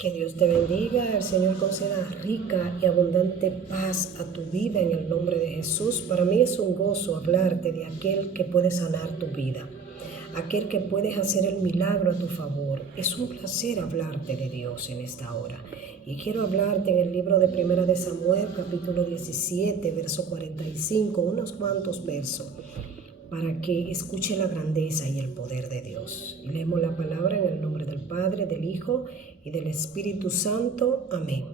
Que Dios te bendiga, el Señor conceda rica y abundante paz a tu vida en el nombre de Jesús. Para mí es un gozo hablarte de aquel que puede sanar tu vida, aquel que puede hacer el milagro a tu favor. Es un placer hablarte de Dios en esta hora. Y quiero hablarte en el libro de Primera de Samuel, capítulo 17, verso 45, unos cuantos versos, para que escuche la grandeza y el poder de Dios. Y leemos la palabra en el nombre del Padre, del Hijo y del Espíritu Santo. Amén.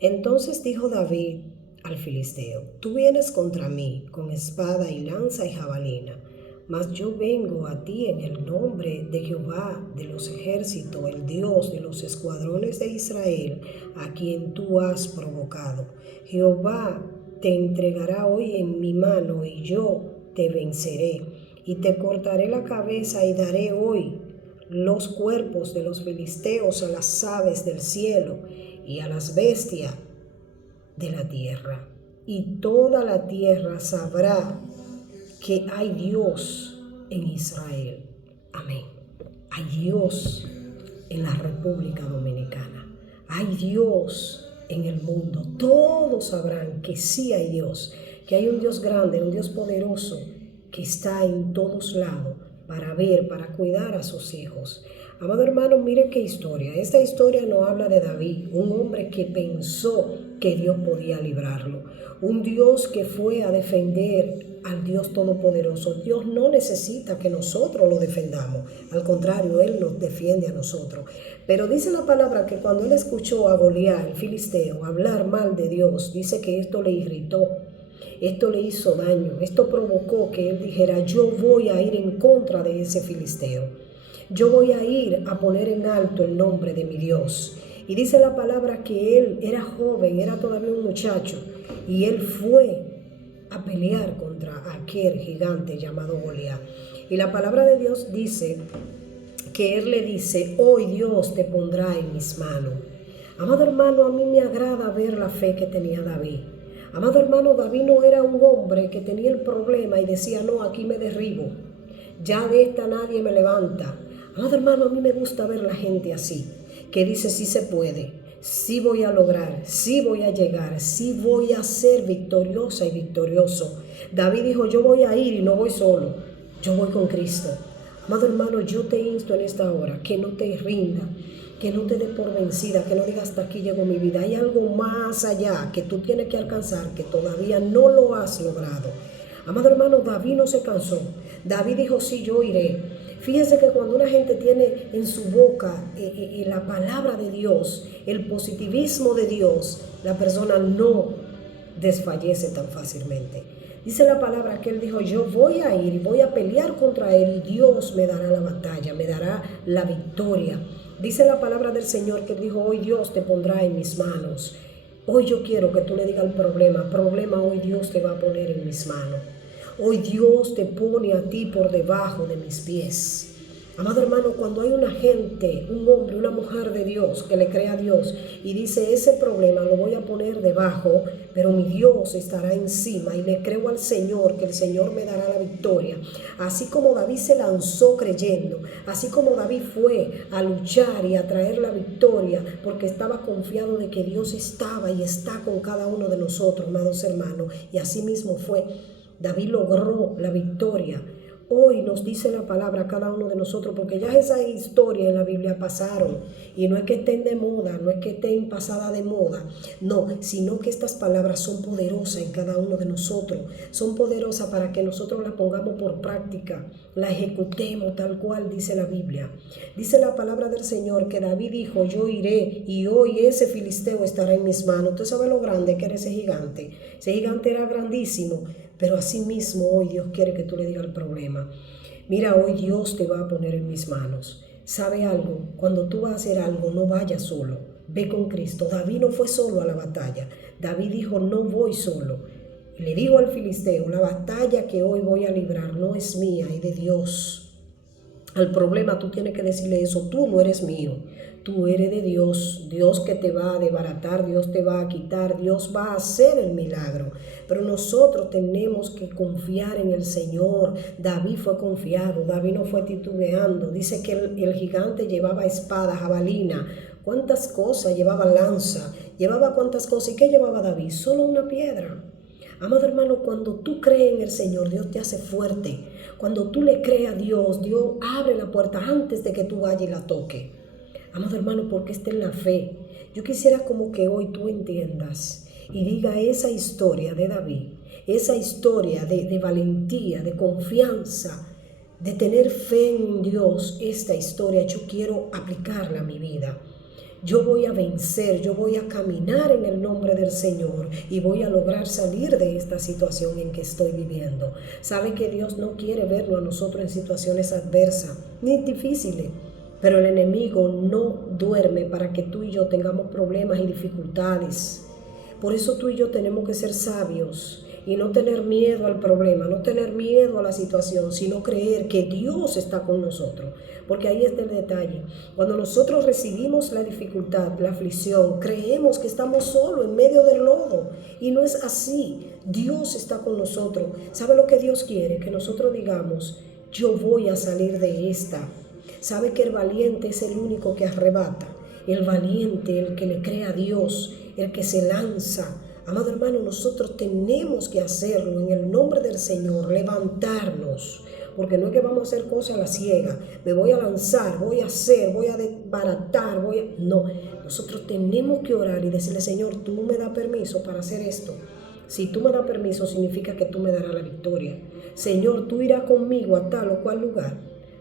Entonces dijo David al filisteo: tú vienes contra mí con espada y lanza y jabalina, mas yo vengo a ti en el nombre de Jehová de los ejércitos, el Dios de los escuadrones de Israel, a quien tú has provocado. Jehová te entregará hoy en mi mano, y yo te venceré, y te cortaré la cabeza, y daré hoy los cuerpos de los filisteos a las aves del cielo y a las bestias de la tierra. Y toda la tierra sabrá que hay Dios en Israel. Amén. Hay Dios en la República Dominicana. Hay Dios en el mundo. Todos sabrán que sí hay Dios, que hay un Dios grande, un Dios poderoso que está en todos lados para ver, para cuidar a sus hijos. Amado hermano, mire qué historia. Esta historia nos habla de David, un hombre que pensó que Dios podía librarlo. Un Dios que fue a defender al Dios Todopoderoso. Dios no necesita que nosotros lo defendamos. Al contrario, Él nos defiende a nosotros. Pero dice la palabra que cuando Él escuchó a Goliat, el filisteo, hablar mal de Dios, dice que esto le irritó. Esto le hizo daño. Esto provocó que él dijera: yo voy a ir en contra de ese filisteo. Yo voy a ir a poner en alto el nombre de mi Dios. Y dice la palabra que él era joven, era todavía un muchacho, y él fue a pelear contra aquel gigante llamado Goliat. Y la palabra de Dios dice que él le dice: hoy Dios te pondrá en mis manos. Amado hermano, a mí me agrada ver la fe que tenía David. Amado hermano, David no era un hombre que tenía el problema y decía: no, aquí me derribo, ya de esta nadie me levanta. Amado hermano, a mí me gusta ver la gente así, que dice: sí se puede, sí voy a lograr, sí voy a llegar, sí voy a ser victoriosa y victorioso. David dijo: yo voy a ir y no voy solo, yo voy con Cristo. Amado hermano, yo te insto en esta hora que no te rindas, que no te des por vencida, que no digas: hasta aquí llegó mi vida. Hay algo más allá que tú tienes que alcanzar, que todavía no lo has logrado. Amado hermano, David no se cansó. David dijo: sí, yo iré. Fíjese que cuando una gente tiene en su boca la palabra de Dios, el positivismo de Dios, la persona no desfallece tan fácilmente. Dice la palabra que él dijo: yo voy a ir y voy a pelear contra él, y Dios me dará la batalla, me dará la victoria. Dice la palabra del Señor que dijo: hoy Dios te pondrá en mis manos. Hoy yo quiero que tú le digas al problema, hoy Dios te va a poner en mis manos. Hoy Dios te pone a ti por debajo de mis pies. Amado hermano, cuando hay una gente, un hombre, una mujer de Dios que le cree a Dios y dice: ese problema lo voy a poner debajo, pero mi Dios estará encima, y le creo al Señor que el Señor me dará la victoria. Así como David se lanzó creyendo, así como David fue a luchar y a traer la victoria porque estaba confiado de que Dios estaba y está con cada uno de nosotros, amados hermanos, y así mismo fue. David logró la victoria. Hoy nos dice la palabra a cada uno de nosotros, porque ya esas historias en la Biblia pasaron, y no es que estén de moda, no es que estén pasadas de moda, no, sino que estas palabras son poderosas en cada uno de nosotros, son poderosas para que nosotros las pongamos por práctica, la ejecutemos tal cual dice la Biblia. Dice la palabra del Señor que David dijo: yo iré, y hoy ese filisteo estará en mis manos. Usted sabe lo grande que era ese gigante. Ese gigante era grandísimo. Pero así mismo hoy Dios quiere que tú le digas el problema: mira, hoy Dios te va a poner en mis manos. ¿Sabe algo? Cuando tú vas a hacer algo, no vayas solo, ve con Cristo. David no fue solo a la batalla. David dijo: no voy solo. Le dijo al filisteo: la batalla que hoy voy a librar no es mía, es de Dios. al problema, tú tienes que decirle eso: tú no eres mío, tú eres de Dios, Dios que te va a desbaratar, Dios te va a quitar, Dios va a hacer el milagro. Pero nosotros tenemos que confiar en el Señor. David fue confiado, David no fue titubeando. Dice que el gigante llevaba espada, jabalina, cuántas cosas, llevaba lanza, llevaba cuántas cosas. ¿Y qué llevaba David? Solo una piedra. Amado hermano, cuando tú crees en el Señor, Dios te hace fuerte. Cuando tú le crees a Dios, Dios abre la puerta antes de que tú vayas y la toques. Amado hermano, porque está en la fe. Yo quisiera como que hoy tú entiendas y diga esa historia de David, esa historia de valentía, de confianza, de tener fe en Dios. Esta historia yo quiero aplicarla a mi vida. Yo voy a vencer, yo voy a caminar en el nombre del Señor y voy a lograr salir de esta situación en que estoy viviendo. Sabe que Dios no quiere verlo a nosotros en situaciones adversas ni difíciles, pero el enemigo no duerme para que tú y yo tengamos problemas y dificultades. Por eso tú y yo tenemos que ser sabios y no tener miedo al problema, no tener miedo a la situación, sino creer que Dios está con nosotros. Porque ahí está el detalle. Cuando nosotros recibimos la dificultad, la aflicción, creemos que estamos solos en medio del lodo. Y no es así. Dios está con nosotros. ¿Sabe lo que Dios quiere? Que nosotros digamos: yo voy a salir de esta. ¿Sabe que el valiente es el único que arrebata? El valiente, el que le cree a Dios, el que se lanza. Amado hermano, nosotros tenemos que hacerlo en el nombre del Señor, levantarnos. Porque no es que vamos a hacer cosas a la ciega, me voy a lanzar, voy a hacer, voy a desbaratar, No, nosotros tenemos que orar y decirle: Señor, tú me das permiso para hacer esto. Si tú me das permiso, significa que tú me darás la victoria. Señor, tú irás conmigo a tal o cual lugar.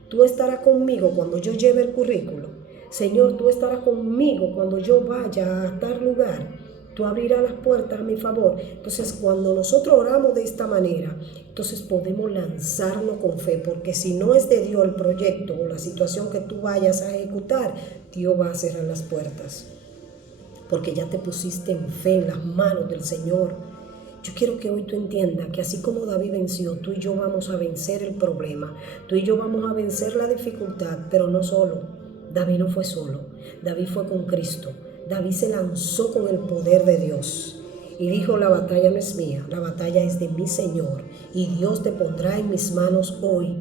Tú estarás conmigo cuando yo lleve el currículo. Señor, tú estarás conmigo cuando yo vaya a tal lugar. Tú abrirás las puertas a mi favor. Entonces, cuando nosotros oramos de esta manera, entonces podemos lanzarnos con fe, porque si no es de Dios el proyecto o la situación que tú vayas a ejecutar, Dios va a cerrar las puertas, porque ya te pusiste en fe en las manos del Señor. Yo quiero que hoy tú entiendas que así como David venció, tú y yo vamos a vencer el problema, tú y yo vamos a vencer la dificultad, pero no solo. David no fue solo, David fue con Cristo. David se lanzó con el poder de Dios y dijo: la batalla no es mía, la batalla es de mi Señor, y Dios te pondrá en mis manos hoy.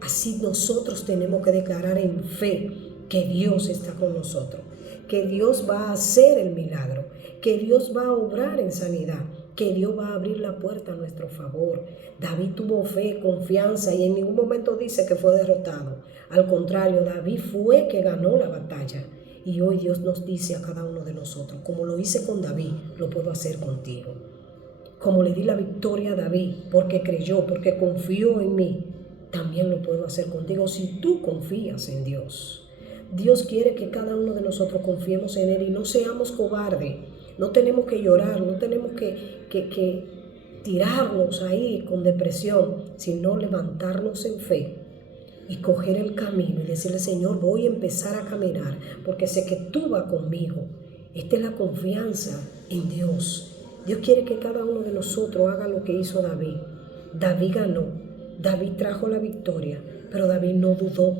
Así nosotros tenemos que declarar en fe que Dios está con nosotros, que Dios va a hacer el milagro, que Dios va a obrar en sanidad, que Dios va a abrir la puerta a nuestro favor. David tuvo fe, confianza, y en ningún momento dice que fue derrotado. Al contrario, David fue que ganó la batalla. Y hoy Dios nos dice a cada uno de nosotros: como lo hice con David, lo puedo hacer contigo. Como le di la victoria a David porque creyó, porque confió en mí, también lo puedo hacer contigo si tú confías en Dios. Dios quiere que cada uno de nosotros confiemos en Él y no seamos cobardes. No tenemos que llorar, no tenemos que tirarnos ahí con depresión, sino levantarnos en fe y coger el camino y decirle: Señor, voy a empezar a caminar porque sé que tú vas conmigo. Esta es la confianza en Dios. Dios quiere que cada uno de nosotros haga lo que hizo David. David ganó, David trajo la victoria, pero David no dudó.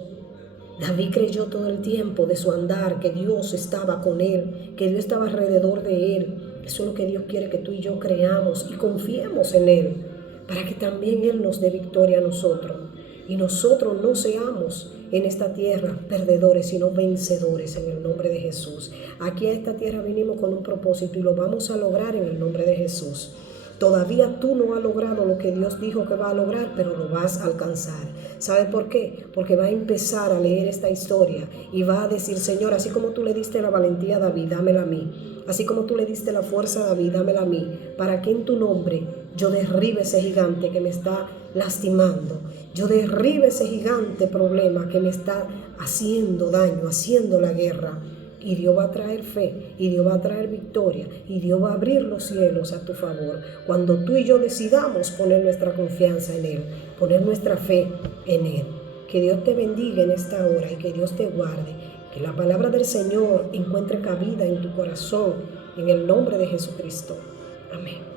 David creyó todo el tiempo de su andar que Dios estaba con él, que Dios estaba alrededor de él. Eso es lo que Dios quiere que tú y yo creamos y confiemos en Él, para que también Él nos dé victoria a nosotros. Y nosotros no seamos en esta tierra perdedores, sino vencedores en el nombre de Jesús. Aquí a esta tierra vinimos con un propósito y lo vamos a lograr en el nombre de Jesús. Todavía tú no has logrado lo que Dios dijo que va a lograr, pero lo vas a alcanzar. ¿Sabe por qué? Porque va a empezar a leer esta historia y va a decir: Señor, así como tú le diste la valentía a David, dámela a mí. Así como tú le diste la fuerza a David, dámela a mí. Para que en tu nombre yo derribe ese gigante que me está lastimando. Yo derribe ese gigante problema que me está haciendo daño, haciendo la guerra. Y Dios va a traer fe, y Dios va a traer victoria, y Dios va a abrir los cielos a tu favor. Cuando tú y yo decidamos poner nuestra confianza en Él, poner nuestra fe en Él. Que Dios te bendiga en esta hora y que Dios te guarde. Que la palabra del Señor encuentre cabida en tu corazón, en el nombre de Jesucristo. Amén.